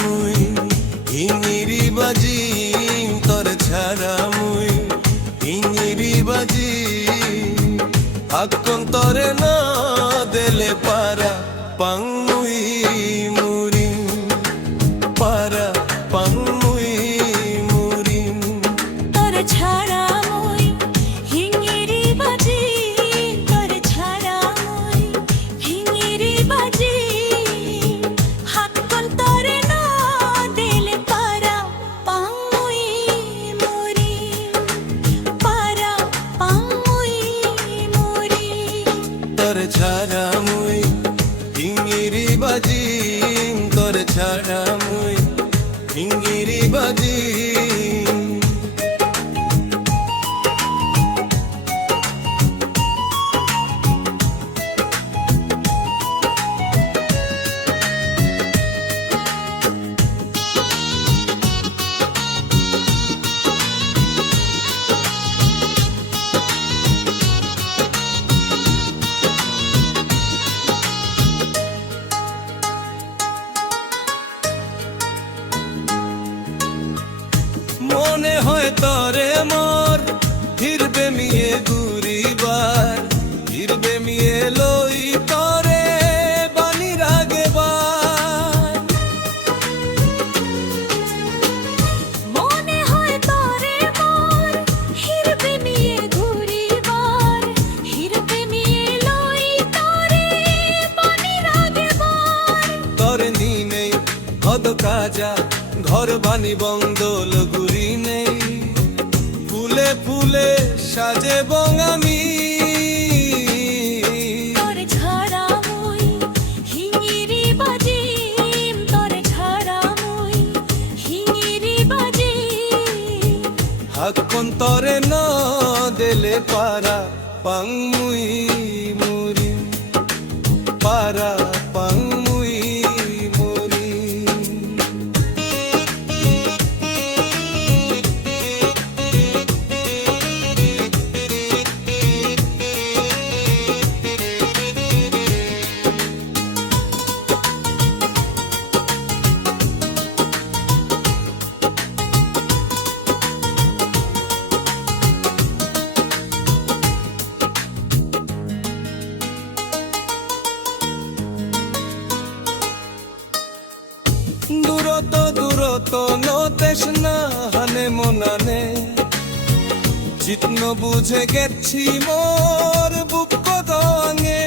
মুই ইনিরি বাজি তোর ছাড়া মুই ইনিরি বাজি। আকন তরে না দেলে পারা পাং মনে হয় তরে মোর। ফিরবে মিয়ে ঘুরিবার ফিরবে মিয়ে লই তরে বানি রাগে বার মনে হয় তোরে মোর মিয়ে মিয়ে লই তোরে তরে নি নেই হদ কাজা ঘর বানি বন্দল গুরি নেই। ফুলে ফুলে সাজে বঙামি তরে ন দেলে পারা পাংমুই মুরি পারা দূরত দূরত নতিস না হানে মনানে। চিত্ন বুঝে গেছি মোর বুক দাঙে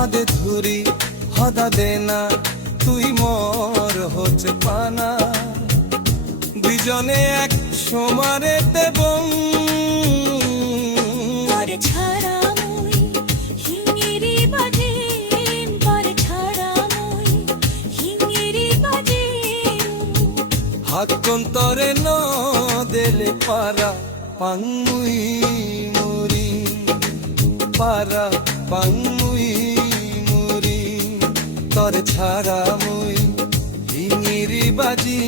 আদে ধুরি হদা দেনা তুই মোর হচ্ছে পানা। দুজনে এক সমারে দেব। ছাড়া তোরে ন দেলে পারা পাংমুই মুরি পারা পাংমুই মুরি তরে ছাড়া মুই হিঙিরি বাজি।